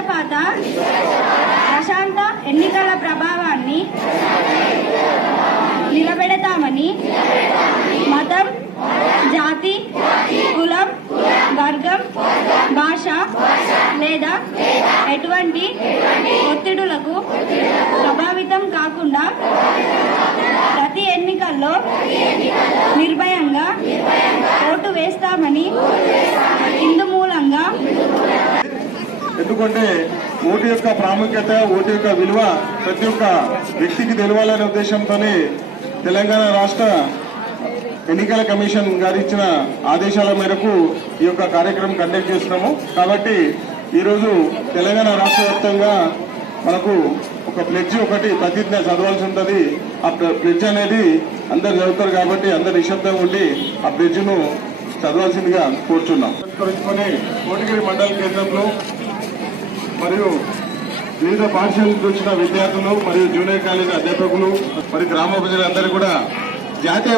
నిష్పక్షపాత ప్రశాంత ఎన్నికల ప్రభావాన్ని నిలబెడతామని మతం, జాతి, కులం, వర్గం, భాష లేదా ఎటువంటి ఒత్తిడులకు ప్రభావితం కాకుండా ప్రతి ఎన్నికల్లో నిర్భయంగా ఓటు వేస్తామని ఇందు మూలంగా. ఎందుకంటే ఓటు యొక్క ప్రాముఖ్యత, ఓటు యొక్క విలువ ప్రతి ఒక్క వ్యక్తికి తెలవాలనే ఉద్దేశంతోనే తెలంగాణ రాష్ట్ర ఎన్నికల కమిషన్ గారు ఇచ్చిన ఆదేశాల మేరకు ఈ యొక్క కార్యక్రమం కండక్ట్ చేస్తున్నాము. కాబట్టి ఈరోజు తెలంగాణ రాష్ట్ర వ్యాప్తంగా మనకు ఒక ప్లెడ్జ్ ఒకటి ప్రతిజ్ఞ చదవాల్సి ఉంటుంది. ఆ ప్లెడ్జ్ అనేది అందరు చదువుతారు కాబట్టి అందరు నిశ్శబ్దంగా ఉండి ఆ ప్లెడ్జ్ను చదవాల్సిందిగా కోరుచున్నాం. కోటగిరి మండల కేంద్రంలో మరియు వివిధ పాఠశాల నుంచి వచ్చిన విద్యార్థులు మరియు జూనియర్ కాలేజీ అధ్యాపకులు మరియు గ్రామ ప్రజలందరూ కూడా జాతీయ